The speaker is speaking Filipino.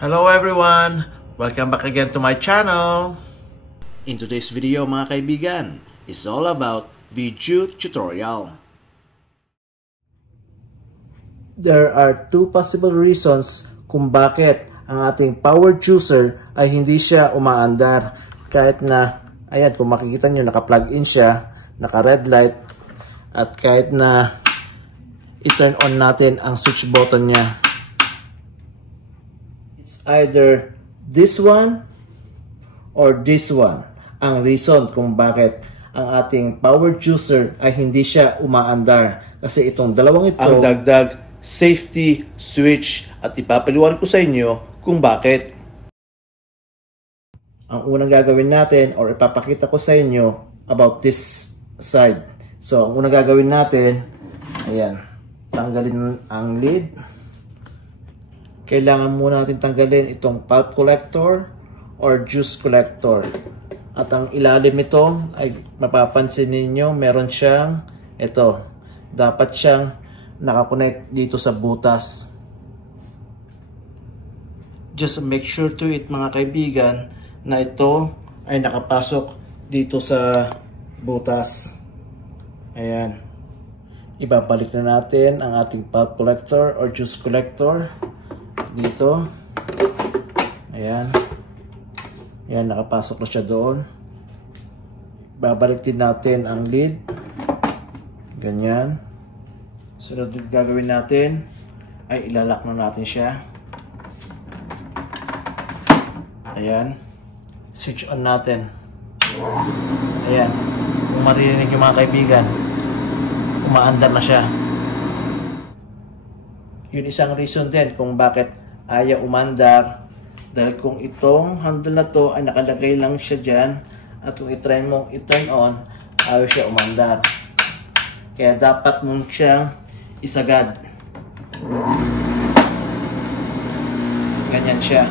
Hello everyone! Welcome back again to my channel! In today's video mga kaibigan, is all about video tutorial. There are two possible reasons kung bakit ang ating power juicer ay hindi siya umaandar. Kahit na, ayan, kung makikita nyo, naka-plug in siya, naka-red light, at kahit na i-turn on natin ang switch button niya. It's either this one or this one ang reason kung bakit ang ating power juicer ay hindi siya umaandar. Kasi itong dalawang ito ang dagdag safety switch at ipapaliwanag ko sa inyo kung bakit. Ang unang gagawin natin or ipapakita ko sa inyo about this side. So, ang unang gagawin natin, ayan, tanggalin ang lid. Kailangan muna natin tanggalin itong pulp collector or juice collector. At ang ilalim nito ay mapapansin ninyo meron siyang ito. Dapat siyang nakakonect dito sa butas. Just make sure to it mga kaibigan na ito ay nakapasok dito sa butas. Ayan. Ibabalik na natin ang ating pulp collector or juice collector dito. Ayan. Ayan, nakapasok na siya doon. Babalik din natin ang lid. Ganyan. Sunod na gagawin natin ay ilalak na natin siya. Ayan. Switch on natin. Ayan. Kung maririnig yung mga kaibigan, umaandar na siya. Yun isang reason din kung bakit ayaw umandar. Dahil kung itong handle na to ay nakalagay lang siya dyan, at kung i-try mong i-turn on, ayaw siya umandar. Kaya dapat mong siyang isagad. Ganyan siya.